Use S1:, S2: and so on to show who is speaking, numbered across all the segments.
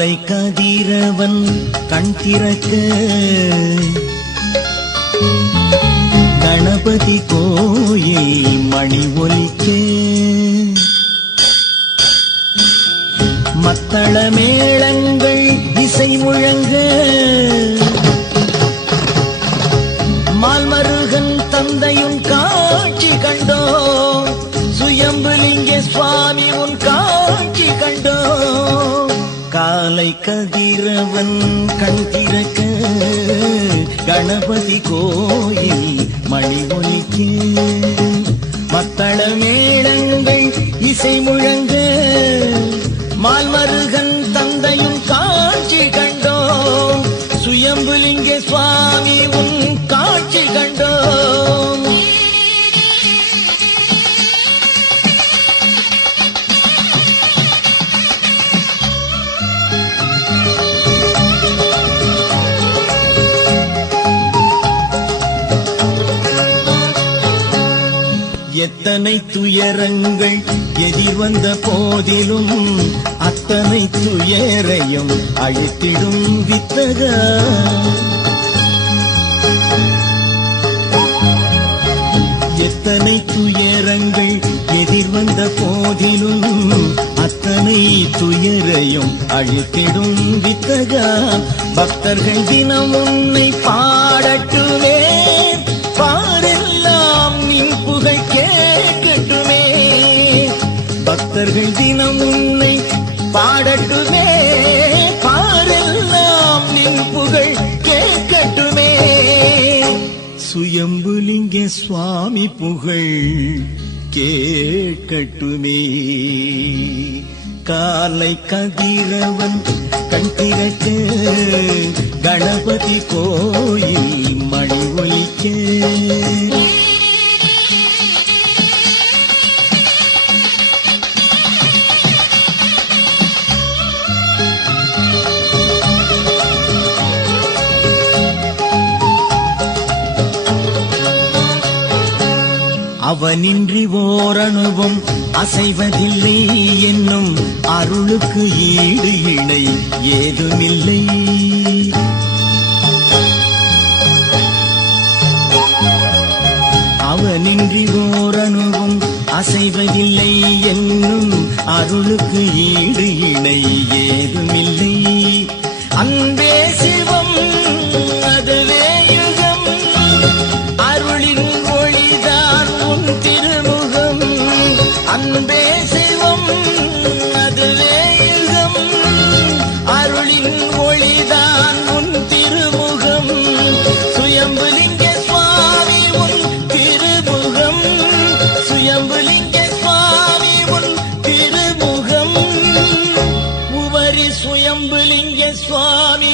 S1: மாலை கதிரவன் கண் திறக்க. கணபதி கோயில் மணி ஒலிக்க. மத்தள மேளங்கள் இசை முழங்க. மால்மருகன் தந்தையும் காலை கதிரவன் கண் திறக்க கணபதி கோயில் எத்தனை துயரங்கள் எதிர்வந்த போதிலும் அத்தனை துயரையும் அழித்திடும் வித்தக. எத்தனை துயரங்கள் எதிர்வந்த போதிலும் அத்தனை துயரையும் அழித்திடும் வித்தகா. பக்தர்கள் தினம் உன்னை பாடட்டுமே. பக்தர்கள் தினம் உன்னை பாடட்டுமே. பாரெல்லாம் நின் புகழ் கேட்கட்டுமே. சுயம்புலிங்க சுவாமி புகழ் கேட்கட்டுமே. காலை கதிரவன் கண் திறக்க கணபதி கோயில் அவனின்றி ஓரணுவும் அசைவதில்லை என்னும் அருளுக்கு ஈடு இணை ஏதுமில்லை. அவனின்றி ஓரணுவும் அசைவதில்லை என்னும் அருளுக்கு ஈடு இணை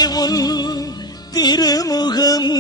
S1: உன் திருமுகம்.